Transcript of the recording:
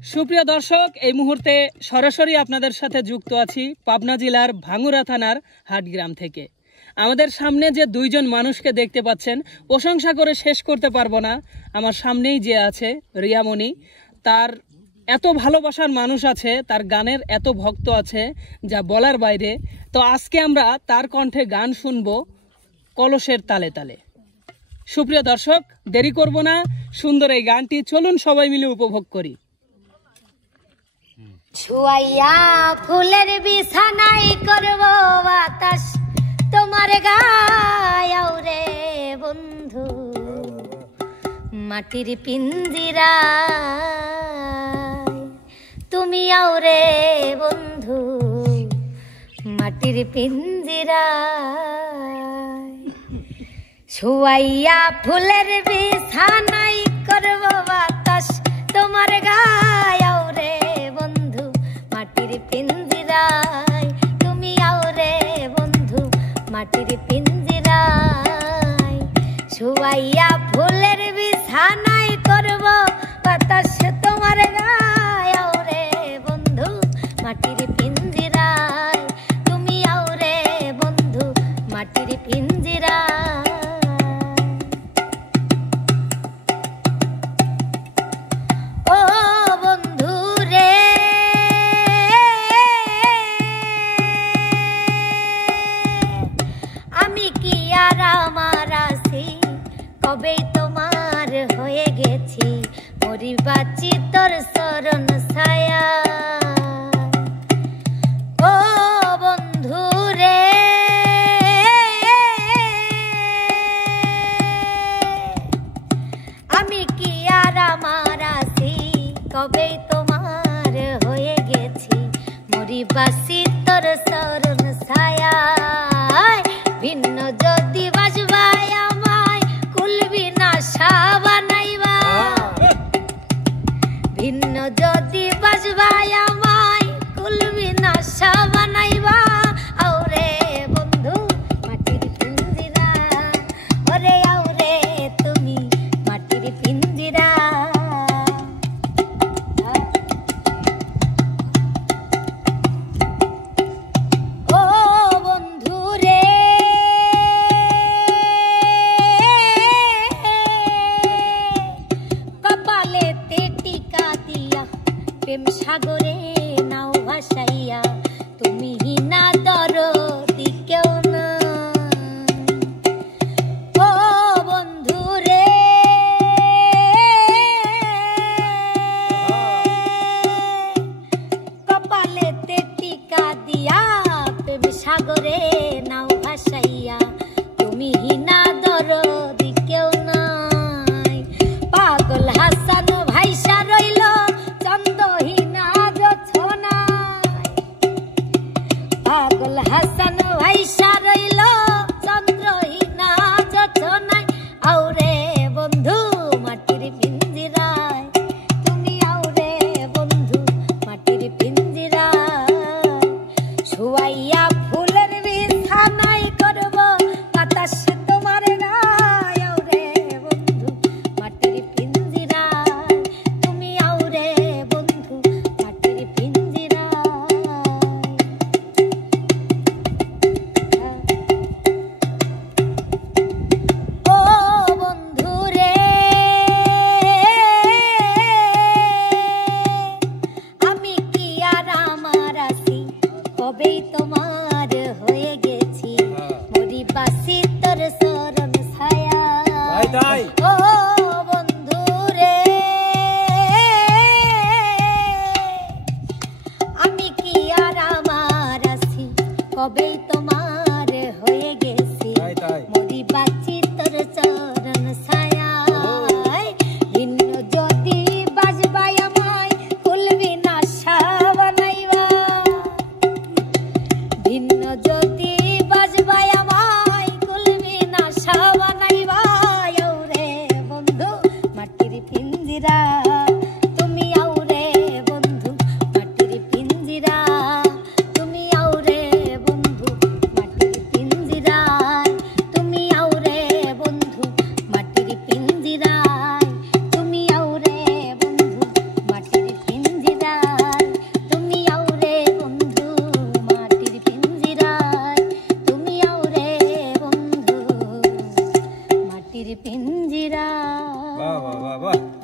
সুপ্রিয় দর্শক, এই মুহূর্তে সরাসরি আপনাদের সাথে যুক্ত আছি পাবনা জেলার ভাঙ্গুরা থানার হাটগ্রাম থেকে। আমাদের সামনে যে দুইজন মানুষকে দেখতে পাচ্ছেন, প্রশংসা করে শেষ করতে পারবো না। আমার সামনেই যে আছে রিয়ামণি, তার এত ভালোবাসার মানুষ আছে, তার গানের এত ভক্ত আছে যা বলার বাইরে। তো আজকে আমরা তার কণ্ঠে গান শুনবো কলসের তালে তালে। সুপ্রিয় দর্শক, দেরি করব না, সুন্দর এই গানটি চলুন সবাই মিলে উপভোগ করি। ছুয়াইয়া ফুলের বিছানাই করব বাতাস তোমার গায়ে রে বন্ধু, মাটির পিঞ্জিরা তুমি আও রে বন্ধু, মাটির পিঞ্জিরা। ছুয়াইয়া ফুলের বিছানাই করব বাতাস তোমার গায়ে রে বন্ধু, মাটির পিঞ্জিরায় তুমি আও রে বন্ধু, মাটির পিঞ্জিরায়। ছুয়াইয়া ফুলের বিছানাই করব বাতাস তোমার গায়ে রে বন্ধু, মাটির পিঞ্জিরায় তুমি আও রে বন্ধু, মাটির পিঞ্জিরায়। কবেই তোমার হয়ে গেছি মরি বাঁচি তোর শরণ ছায়া। ও বন্ধু রে, আমি কি আর আমার আছি, কবেই তোমার হয়ে গেছি মরি বাঁচি তোর শরণ ছায়া। ভিন্ন যদি বাজবাই আমায় কুলবি না সাবানাইবা, ভিন্ন যদি বাজবাই আমায় কুলবি না সাবানাইবা। আওরে বন্ধু মাটির পিঞ্জিরা, ওরে আওরে তুমি মাটির পিঞ্জিরা। প্রেম সাগরে নাও ভাসাইয়া তুমি হিনা দরদি কেউ না। ও বন্ধু রে, কপালেতে টিকা দিয়া প্রেম সাগরে নাও ভাসাইয়া তুমি হিনা দরদি কেউ নাই। পাগল হাসান ভাইসা রইল চন্দহীনা জোছনায়, পাগল হাসান ভাইসা রইল চন্দ্রহীনা জোছনায়। আওরে বন্ধু মাটির পিঞ্জিরায় তুমি আও রে বন্ধু, মাটির পিঞ্জিরায়। ছুয়াইয়া ফুলের বিছানাই করব বাতাস তোমার গায়ে আও রে বন্ধু, মাটির পিঞ্জিরায় তুমি আও রে বন্ধু, মাটির পিঞ্জিরায়। ও বন্ধু রে, আমি কি আর আমার আছি, কবেই তোমার হয়ে গেছি মরি বাঁচি তোর শরণ ছায়া। ও বন্ধু রে, আমি কি আর আমার আছি, কবেই তোমার হয়ে গেছি মরি বাঁচি তোর চরণ ছায়া। ভিন্ন যদি বাজবাই আমায় খুলবি না সাবানাইবা, ভিন্ন যদি বাজবাই আমায় খুলবি না সাবানাইবা। আও রে বন্ধু মাটির পিঞ্জিরা তুমি আও রে বন্ধু, মাটির পিঞ্জিরা তুমি আও রে বন্ধু, পাখির পিঞ্জিরা। বাহ বাহ বাহ বাহ।